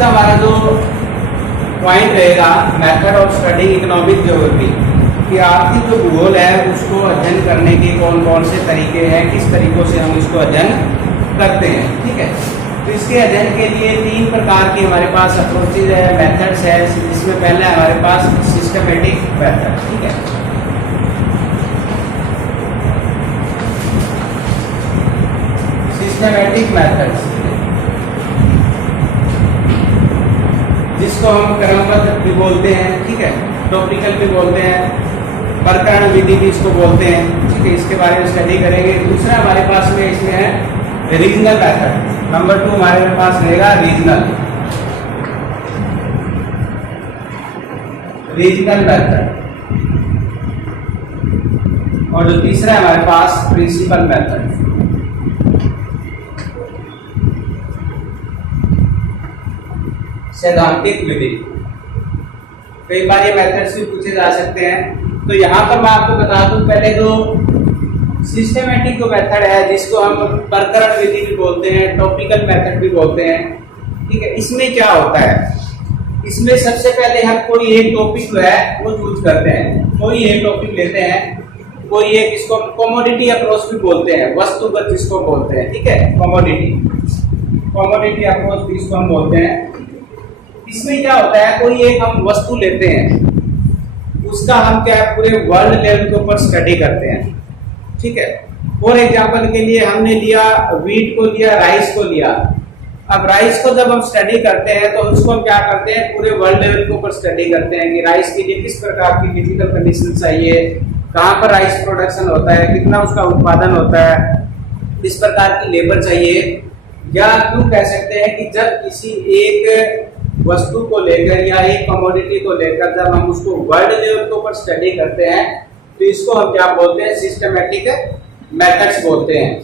का हमारा जो पॉइंट रहेगा method of studying economic geography कि आर्थिक जो भूगोल है उसको अध्ययन करने के कौन कौन से तरीके हैं, किस तरीकों से हम इसको अध्ययन करते हैं। ठीक है, तो इसके अध्ययन के लिए 3 प्रकार की हमारे पास अप्रोचेज है, मेथड्स है। जिसमें पहला है हमारे पास सिस्टमेटिक मेथड। ठीक है, सिस्टमेटिक मेथड्स जिसको हम क्रमबद्ध भी बोलते हैं। ठीक है, टॉपिकल भी बोलते हैं, प्रकरण विधि भी इसको बोलते हैं। ठीक है, इसके बारे में स्टडी करेंगे। दूसरा हमारे पास में इसमें है रीजनल मेथड। नंबर 2 हमारे पास रहेगा रीजनल मेथड। और जो तीसरा है हमारे पास प्रिंसिपल मेथड। सैद्धांतिक विधि। कई बार ये मेथड्स भी पूछे जा सकते हैं। तो यहाँ पर मैं आपको बता दूं, पहले जो सिस्टमेटिक जो मेथड है जिसको हम प्रकरण विधि भी बोलते हैं, टॉपिकल मेथड भी बोलते हैं। ठीक है, इसमें क्या होता है, इसमें सबसे पहले हम कोई एक टॉपिक जो है वो चूज करते हैं। कोई एक टॉपिक लेते हैं, कोई एक, इसको कमोडिटी अप्रोच भी बोलते हैं, वस्तुगत जिसको बोलते हैं। ठीक है, कमोडिटी अप्रोच भी इसको हम बोलते हैं। इसमें क्या होता है, कोई एक हम वस्तु लेते हैं, उसका हम क्या है पूरे वर्ल्ड लेवल के ऊपर स्टडी करते हैं। ठीक है, फॉर एग्जांपल के लिए हमने लिया वीट को लिया, राइस को लिया। अब राइस को जब हम स्टडी करते हैं तो उसको हम क्या करते हैं पूरे वर्ल्ड लेवल के ऊपर स्टडी करते हैं कि राइस के लिए किस प्रकार की फिजिकल कंडीशन चाहिए, कहाँ पर राइस प्रोडक्शन होता है, कितना उसका उत्पादन होता है, किस प्रकार की लेबर चाहिए। या क्यों कह सकते हैं कि जब किसी एक वस्तु को लेकर या एक कमोडिटी को लेकर जब हम उसको वर्ल्ड लेवल के ऊपर स्टडी करते हैं तो इसको हम क्या बोलते हैं, सिस्टमेटिक मेथड्स बोलते हैं।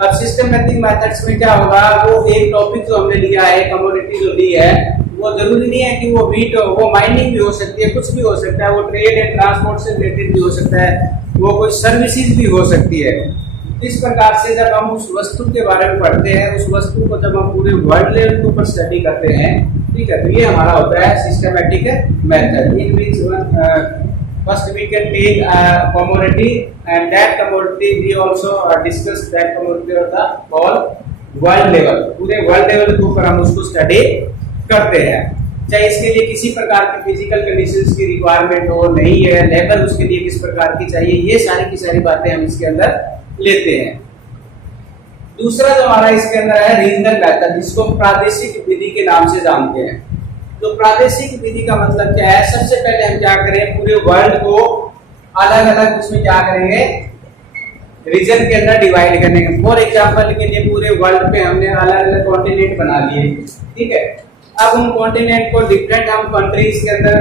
अब सिस्टमेटिक मेथड्स में क्या होगा, वो एक टॉपिक जो हमने लिया है, कमोडिटी जो ली है, वो जरूरी नहीं है कि वो वीट हो, वो माइनिंग भी हो सकती है, कुछ भी हो सकता है, वो ट्रेड एंड ट्रांसपोर्ट से रिलेटेड भी हो सकता है, वो कोई सर्विसेज भी हो सकती है। इस प्रकार से जब हम उस वस्तु के बारे में पढ़ते हैं, उस वस्तु को जब हम पूरे वर्ल्ड लेवल के ऊपर स्टडी करते हैं, ठीक है, तो ये हमारा होता है systematic method. In which first we can take commodity and that commodity we also discuss that commodity of the whole world level. पूरे वर्ल्ड लेवल के ऊपर हम उसको स्टडी करते हैं, चाहे इसके लिए किसी प्रकार की फिजिकल कंडीशंस की रिक्वायरमेंट हो, नहीं है, लेबर उसके लिए किस प्रकार की चाहिए, ये सारी की सारी बातें हम इसके अंदर लेते हैं। दूसरा जो हमारा इसके अंदर है रीजनल मेथड, जिसको प्रादेशिक विधि के नाम से जानते हैं। तो प्रादेशिक विधि का मतलब क्या है, सबसे पहले हम क्या करें, पूरे वर्ल्ड को अलग अलग उसमें क्या करेंगे, रीजन के अंदर डिवाइड करने के। फॉर एग्जांपल के लिए पूरे वर्ल्ड पे हमने अलग अलग कॉन्टिनेंट बना लिए। ठीक है, अब उन कॉन्टिनेंट को डिफरेंट हम कंट्रीज के अंदर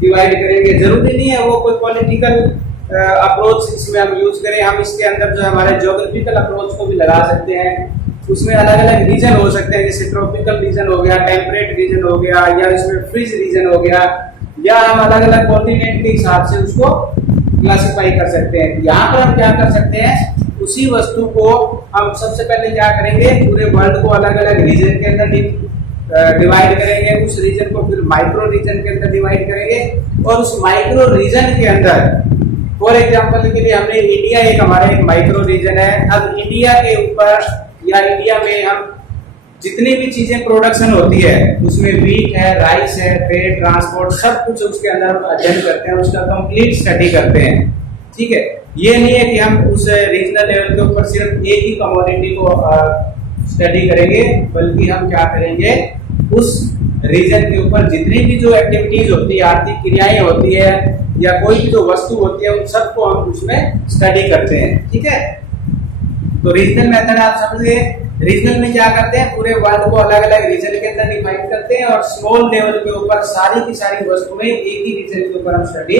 डिवाइड करेंगे। जरूरी नहीं है वो कोई पॉलिटिकल अप्रोच इसमें हम यूज करें, हम इसके अंदर जो हमारे ज्योग्राफिकल अप्रोच को भी लगा सकते हैं। उसमें अलग अलग रीजन हो सकते हैं, जैसे ट्रॉपिकल रीजन हो गया, टेम्परेट रीजन हो गया, या इसमें फ्रीज रीजन हो गया, या हम अलग अलग कॉन्टिनेंट के हिसाब से उसको क्लासिफाई कर सकते हैं। यहाँ पर हम क्या कर सकते हैं, उसी वस्तु को हम सबसे पहले क्या करेंगे, पूरे वर्ल्ड को अलग अलग रीजन के अंदर डिवाइड करेंगे। उस रीजन को फिर माइक्रो रीजन के अंदर डिवाइड करेंगे, और उस माइक्रो रीजन के अंदर फॉर एग्जांपल के लिए हमने इंडिया एक हमारा एक माइक्रो रीजन है। अब इंडिया के ऊपर या इंडिया में हम जितनी भी चीजें प्रोडक्शन होती है, उसमें वीट है, राइस है, ट्रेड, ट्रांसपोर्ट, सब कुछ उसके अंदर अध्ययन करते हैं, उसका कंप्लीट स्टडी करते हैं। ठीक है, ये नहीं है कि हम उस रीजनल लेवल के ऊपर सिर्फ एक ही कमोडिटी को स्टडी करेंगे, बल्कि हम क्या करेंगे, उस रीजन के ऊपर जितनी भी जो एक्टिविटीज होती है, आर्थिक क्रियाएं होती है, या कोई भी जो वस्तु होती है, उन सबको हम उसमें स्टडी करते हैं। ठीक है, तो रीजनल मेथड आप समझ गए। रीजनल में क्या करते हैं, पूरे वर्ल्ड को अलग अलग रीजन के अंदर डिवाइड करते हैं, और स्मॉल लेवल के ऊपर सारी की सारी वस्तुएं एक ही रीजन के ऊपर हम स्टडी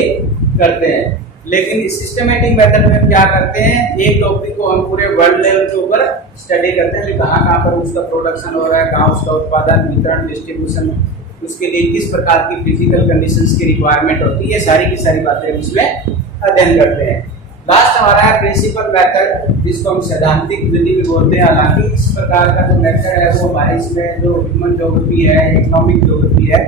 करते हैं। लेकिन सिस्टमेटिक मेथड में हम क्या करते हैं, एक टॉपिक को हम पूरे वर्ल्ड लेवल के ऊपर स्टडी करते हैं, कहाँ कहाँ पर उसका प्रोडक्शन हो रहा है, कहाँ उसका उत्पादन, वितरण, डिस्ट्रीब्यूशन, उसके लिए किस प्रकार की फिजिकल कंडीशंस की रिक्वायरमेंट होती है, सारी की सारी बातें उसमें अध्ययन करते हैं। लास्ट हमारा है प्रिंसिपल मेथड, जिसको हम सैद्धांतिक विधि भी बोलते हैं। हालांकि इस प्रकार का जो मेथड है वो हमारे इसमें जो ह्यूमन ज्योग्राफी है, इकोनॉमिक ज्योग्राफी है,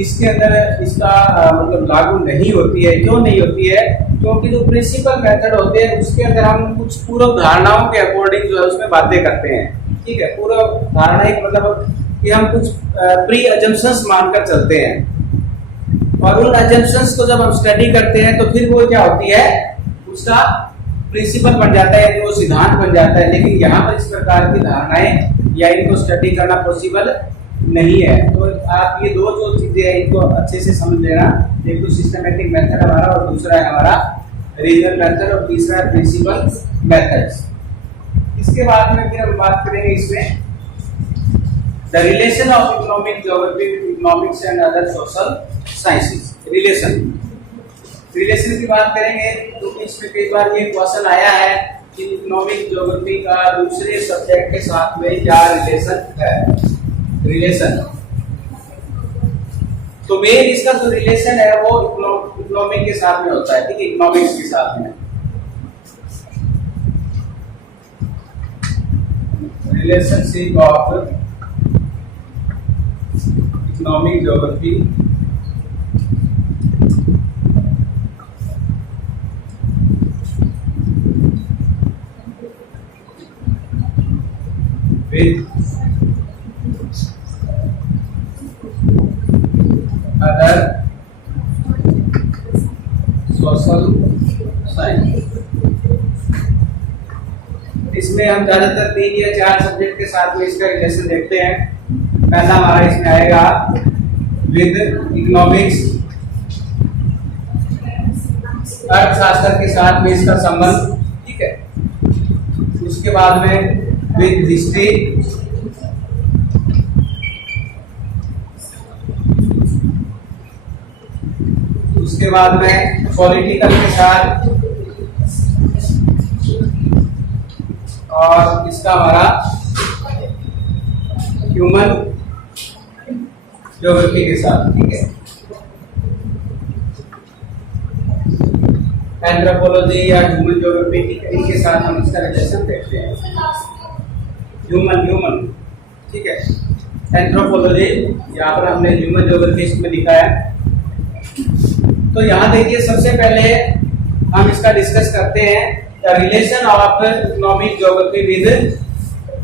इसके अंदर इसका मतलब लागू नहीं होती है। क्यों नहीं होती है? क्योंकि जो प्रिंसिपल मेथड होते हैं उसके अंदर हम कुछ पूर्व धारणाओं के अकॉर्डिंग जो है उसमें बातें करते हैं। ठीक है, पूर्व धारणा एक मतलब कि हम कुछ प्री अजम्पशंस मानकर चलते हैं, और उन अजम्पशंस को जब हम स्टडी करते हैं तो फिर वो क्या होती है, उसका प्रिंसिपल बन जाता है, वो सिद्धांत बन जाता है। लेकिन यहाँ पर इस प्रकार की धारणाएं या इनको स्टडी करना पॉसिबल नहीं है। तो आप ये दो जो चीजें हैं इनको अच्छे से समझ लेना। एक तो सिस्टमैटिक मेथड हमारा, और दूसरा है हमारा रीजनल मेथड, और तीसरा है प्रिंसिपल मेथड्स। इसके बाद में फिर हम बात करेंगे इसमें the relation of economic geography with economics and other social sciences. Relation की बात करेंगे तो इसमें कई बार ये क्वेश्चन आया है कि इकोनॉमिक ज्योग्राफी का दूसरे सब्जेक्ट के साथ में क्या रिलेशन है। रिलेशन तो मेन इसका जो रिलेशन है वो इकोनॉमिक के साथ में होता है। ठीक है, इकोनॉमिक्स के साथ में relationship of economic geography with other social science। इसमें हम ज्यादातर 3 या 4 सब्जेक्ट के साथ में इसका रिलेशन देखते हैं। पहला हमारा इसमें आएगा विद इकोनॉमिक्स, अर्थशास्त्र के साथ में इसका संबंध। ठीक है, उसके बाद में विद हिस्ट्री, उसके बाद में पॉलिटिकल के साथ, और इसका हमारा ह्यूमन ज्योग्राफी के साथ। ठीक है, एंथ्रोपोलॉजी या ह्यूमन ज्योग्राफी, इनके साथ हम इसका रिलेशन देखते हैं। ह्यूमन ठीक है, एंथ्रोपोलॉजी, यहाँ पर हमने ह्यूमन ज्योग्राफी इसमें लिखा है। तो यहाँ देखिए सबसे पहले हम इसका डिस्कस करते हैं the relation of economic geography with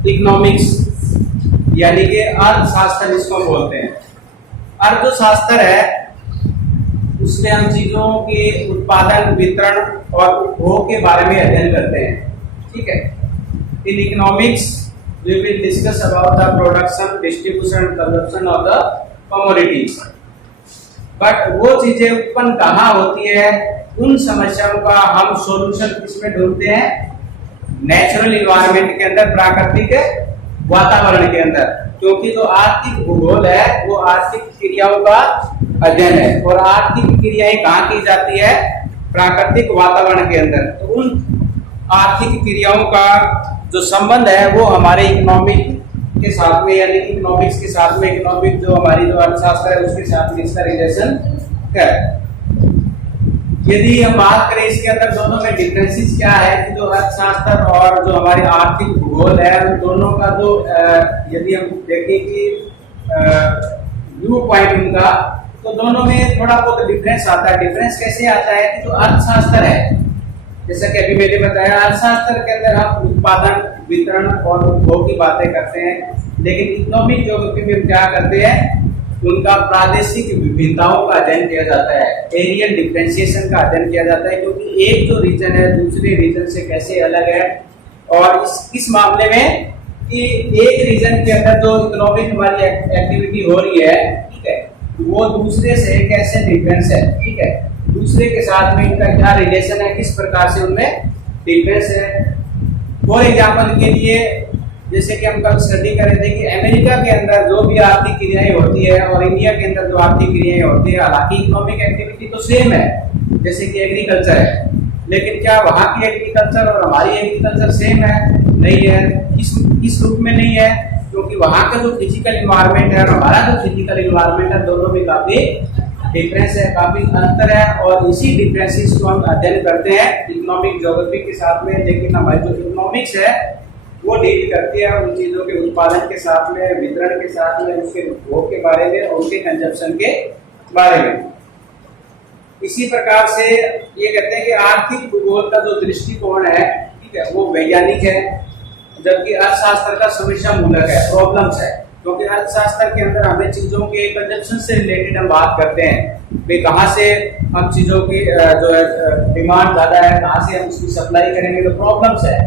economics, यानी कि अर्थशास्त्र जिसको बोलते हैं। अर्थशास्त्र है उसमें हम चीजों के उत्पादन, वितरण और उपभोग के बारे में अध्ययन करते हैं। ठीक है, in economics we will discuss about the production, distribution and consumption of the commodities। But वो चीजें उत्पन्न कहाँ होती है, उन समस्याओं का हम सॉल्यूशन किसमें ढूंढते हैं? नेचुरल इन्वायरमेंट के अंदर, प्राकृतिक वातावरण के अंदर। क्योंकि जो आर्थिक भूगोल है वो आर्थिक क्रियाओं का अध्ययन है, और आर्थिक क्रियाएं कहाँ की जाती है? प्राकृतिक वातावरण के अंदर। तो उन आर्थिक क्रियाओं का जो संबंध है वो हमारे इकोनॉमिक के साथ में, यानी इकोनॉमिक्स के साथ में, इकोनॉमिक जो हमारी जो अर्थशास्त्र है उसके साथ में इसका रिलेशन है। यदि हम बात करें इसके अंदर दोनों में डिफरेंसेस क्या है, कि जो अर्थशास्त्र और जो हमारे आर्थिक भूगोल है उन दोनों का जो यदि हम देखें कि व्यू पॉइंट उनका, तो दोनों में थोड़ा बहुत डिफरेंस आता है। डिफरेंस कैसे आता है कि जो अर्थशास्त्र है, जैसा कि अभी मैंने बताया, अर्थशास्त्र के अंदर हम उत्पादन, वितरण और उपभोग की बातें करते हैं। लेकिन इकोनॉमिक ज्योग्राफी में क्या करते हैं? उनका प्रादेशिक विभिन्नताओं का अध्ययन किया जाता है, एरियल डिफरेंशिएशन का अध्ययन किया जाता है। क्योंकि एक जो रीजन है दूसरे रीजन से कैसे अलग है, और इस मामले में कि एक रीजन के अंदर जो इकोनॉमिक हमारी एक्टिविटी हो रही है, ठीक है, वो दूसरे से कैसे डिफरेंस है। ठीक है, दूसरे के साथ में इनका क्या रिलेशन है, किस प्रकार से उनमें डिफरेंस है। फॉर एग्जाम्पल के लिए, जैसे कि हम कल स्टडी कर रहे थे कि अमेरिका के अंदर जो भी आर्थिक क्रियाएं होती है और इंडिया के अंदर जो आर्थिक क्रियाएं होती है, हालांकि इकोनॉमिक एक्टिविटी तो सेम है, जैसे कि एग्रीकल्चर है, लेकिन क्या वहाँ की एग्रीकल्चर और हमारी एग्रीकल्चर सेम है? नहीं है। किस रूप में नहीं है? क्योंकि वहाँ का जो फिजिकल इन्वायरमेंट है और हमारा जो फिजिकल इन्वायरमेंट है, दोनों में काफी डिफरेंस है, काफी अंतर है, और इसी डिफरेंसेस को हम अध्ययन करते हैं इकोनॉमिक ज्योग्राफी के साथ में। लेकिन हमारी जो इकोनॉमिक्स है वो डील करती है उन चीजों के उत्पादन के साथ में, वितरण के साथ में, उसके उपभोग के बारे में और उसके कंजप्शन के बारे में। इसी प्रकार से ये कहते हैं कि आर्थिक भूगोल का जो दृष्टिकोण है, ठीक है, वो वैज्ञानिक है, जबकि अर्थशास्त्र का समस्या मूलक है, प्रॉब्लम्स है। क्योंकि अर्थशास्त्र के अंदर हमें चीजों के कंजप्शन से रिलेटेड हम बात करते हैं, भाई कहाँ से हम चीजों की जो है डिमांड ज्यादा है, कहाँ से हम उसकी सप्लाई करेंगे, तो प्रॉब्लम्स है,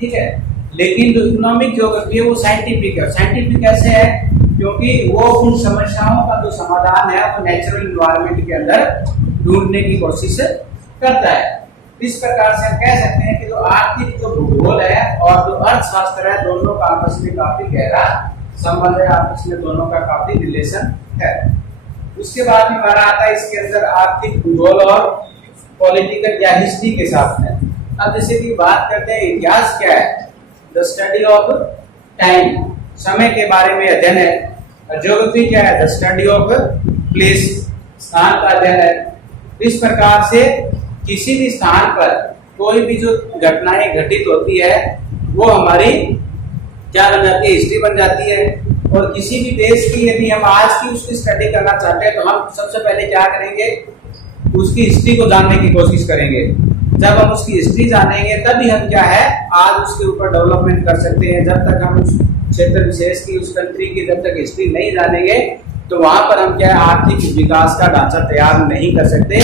ठीक है। लेकिन जो इकोनॉमिक ज्योग्राफी है वो साइंटिफिक है। साइंटिफिक कैसे है? क्योंकि वो उन समस्याओं का जो समाधान है वो नेचुरल इन्वायरमेंट के अंदर ढूंढने की कोशिश करता है। इस प्रकार से हम कह सकते हैं कि जो आर्थिक जो भूगोल है और जो अर्थशास्त्र है, दोनों का आपस में काफी गहरा संबंध है, आपस में दोनों का काफी रिलेशन है। उसके बाद में हमारा आता है इसके अंदर आर्थिक भूगोल और पॉलिटिकल या हिस्ट्री के साथ में। अब जैसे कि बात करते हैं इतिहास क्या है, द स्टडी ऑफ टाइम, समय के बारे में अध्ययन है। ज्योग्राफी क्या है? द स्टडी ऑफ प्लेस, स्थान का अध्ययन है। इस प्रकार से किसी भी स्थान पर कोई भी जो घटनाएं घटित होती है वो हमारी क्या बन जाती है? हिस्ट्री बन जाती है। और किसी भी देश की यदि हम आज की उसकी स्टडी करना चाहते हैं तो हम सबसे पहले क्या करेंगे? उसकी हिस्ट्री को जानने की कोशिश करेंगे। जब हम उसकी हिस्ट्री जानेंगे तभी हम क्या है आज उसके ऊपर डेवलपमेंट कर सकते हैं। जब तक हम उस क्षेत्र विशेष की, उस कंट्री की जब तक हिस्ट्री नहीं जानेंगे तो वहां पर हम क्या है आर्थिक विकास का ढांचा तैयार नहीं कर सकते।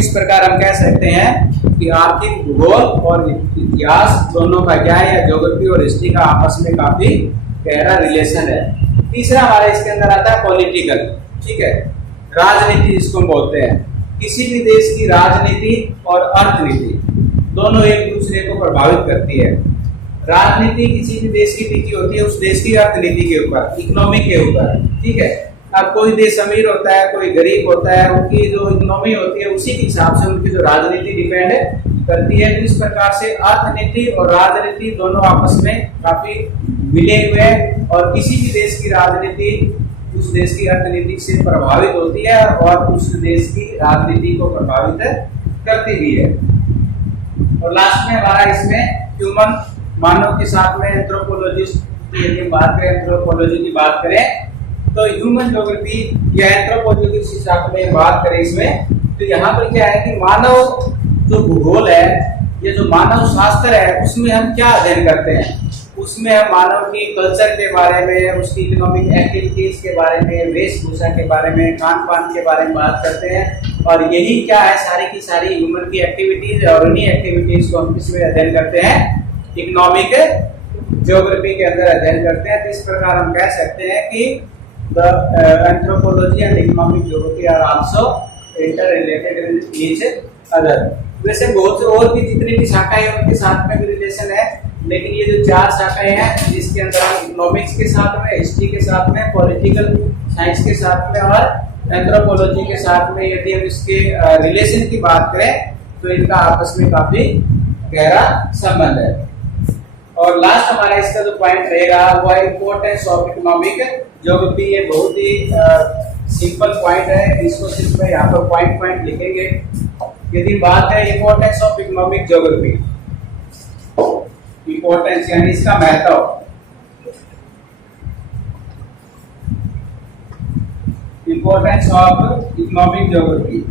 इस प्रकार हम कह सकते हैं कि आर्थिक भूगोल और इतिहास दोनों का क्या है, या ज्योग्राफी और हिस्ट्री का आपस में काफी गहरा रिलेशन है। तीसरा हमारा इसके अंदर आता है पॉलिटिकल, ठीक है, राजनीति जिसको हम बोलते हैं। किसी भी देश की राजनीति और अर्थनीति दोनों एक दूसरे को प्रभावित करती है। राजनीति किसी भी देश की नीति होती है उस देश की अर्थनीति के ऊपर, इकोनॉमी के ऊपर, ठीक है। अब कोई देश अमीर होता है, कोई गरीब होता है, उनकी जो इकोनॉमी होती है उसी के हिसाब से उनकी जो राजनीति डिपेंड करती है। तो इस प्रकार से अर्थनीति और राजनीति दोनों आपस में काफी मिले हुए हैं, और किसी भी देश की राजनीति उस देश की अर्थनीति से प्रभावित होती है और उस देश की राजनीति को प्रभावित करती भी है। और लास्ट में हमारा इसमें ह्यूमन, मानव के साथ में एंथ्रोपोलॉजिस्ट की यदि हम बात करें, एंथ्रोपोलॉजी की बात करें तो ह्यूमन ज्योग्राफी या एंथ्रोपोलॉजी के हिसाब में बात करें इसमें, तो यहाँ पर क्या है कि मानव जो भूगोल है, ये जो मानव शास्त्र है, उसमें हम क्या अध्ययन करते हैं? उसमें हम मानव की कल्चर के बारे में, उसकी इकोनॉमिक एक्टिविटीज के बारे में, वेशभूषा के बारे में, खान पान के बारे में बात करते हैं। और यही क्या है सारी की सारी ह्यूमन की एक्टिविटीज, और उन्हीं एक्टिविटीज को हम किसमें अध्ययन करते हैं? इकोनॉमिक ज्योग्राफी के अंदर अध्ययन करते हैं। तो इस प्रकार हम कह सकते हैं कि the anthropology and economic geography are also interrelated with each other. वैसे बहुत से और भी जितनी भी शाखाएं हैं उनके साथ में भी रिलेशन है, लेकिन ये जो चार शाखाएं हैं जिसके अंदर हम इकोनॉमिक्स के साथ में, हिस्ट्री के साथ में, पॉलिटिकल साइंस के साथ में और एंथ्रोपोलॉजी के साथ में यदि हम इसके रिलेशन की बात करें तो इनका आपस में काफी गहरा संबंध है। और लास्ट हमारा इसका जो पॉइंट रहेगा वो है इम्पोर्टेंस ऑफ इकोनॉमिक ज्योग्राफी। ये बहुत ही सिंपल पॉइंट है, इसको सिर्फ मैं यहाँ पर पॉइंट पॉइंट लिखेंगे। यदि बात है importance of economic geography, importance यानी इसका महत्व, importance of economic geography.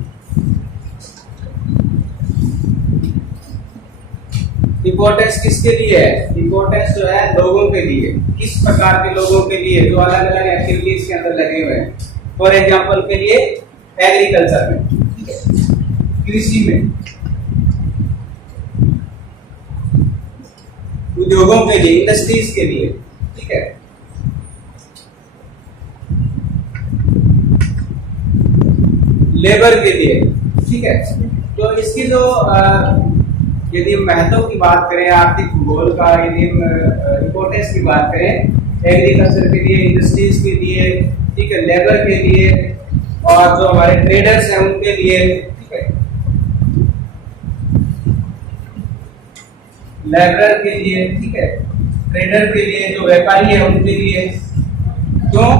Importance किसके लिए है? इम्पोर्टेंस जो है लोगों के लिए। किस प्रकार के लोगों के लिए? जो अलग अलग एक्टिविटीज के अंदर लगे हुए हैं। फॉर एग्जांपल के लिए एग्रीकल्चर में, कृषि में, उद्योगों के लिए, इंडस्ट्रीज के लिए, ठीक है, लेबर के लिए, ठीक है। तो इसकी जो यदि महत्व की बात करें, आर्थिक भूगोल का यदि इम्पोर्टेंस की बात करें, एग्रीकल्चर के लिए, इंडस्ट्रीज के लिए, ठीक है, लेबर के लिए, और जो हमारे ट्रेडर्स हैं उनके लिए, ठीक है, लेबर के लिए, ठीक है, ट्रेडर के लिए, जो व्यापारी है उनके लिए। क्यों?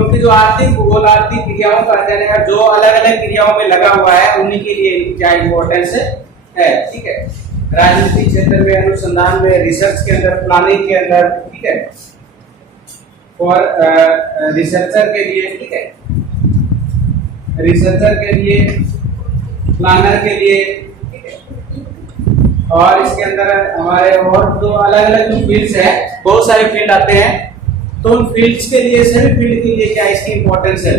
क्योंकि जो आर्थिक भूगोल आर्थिक क्रियाओं का अध्ययन है, जो अलग अलग क्रियाओं में लगा हुआ है, उन्हीं के लिए क्या इम्पोर्टेंस है, ठीक है। राजनीति क्षेत्र में, अनुसंधान में, रिसर्च के अंदर, प्लानिंग के अंदर, ठीक है, और रिसर्चर के लिए, ठीक है, रिसर्चर के लिए, प्लानर के लिए, ठीक है। और इसके अंदर हमारे और जो अलग अलग जो फील्ड्स है, बहुत सारे फील्ड आते हैं, तो उन फील्ड्स के लिए, सभी फील्ड के लिए क्या इसकी इंपॉर्टेंस है।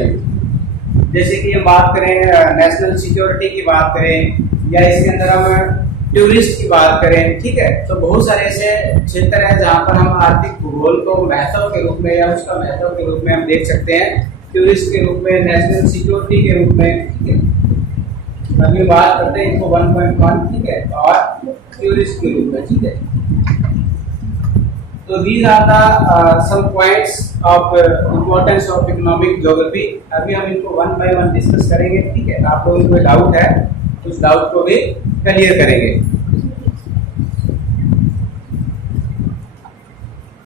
जैसे कि हम बात करें नेशनल सिक्योरिटी की बात करें, या इसके अंदर हम टूरिस्ट की बात करें, ठीक है। तो बहुत सारे ऐसे क्षेत्र हैं जहां पर हम आर्थिक भूगोल को महत्व के रूप में या उसका महत्व के रूप में हम देख सकते हैं, टूरिस्ट के रूप में, नेशनल सिक्योरिटी के रूप में, ठीक है। अभी बात करते हैं इनको 1.1, ठीक है, और टूरिस्ट के रूप में, ठीक है। तो these are the some points of importance of economic geography। अभी हम इनको 1 by 1 डिस्कस करेंगे, ठीक है। आप लोगों को कोई डाउट है, उस डाउट को भी क्लियर करेंगे।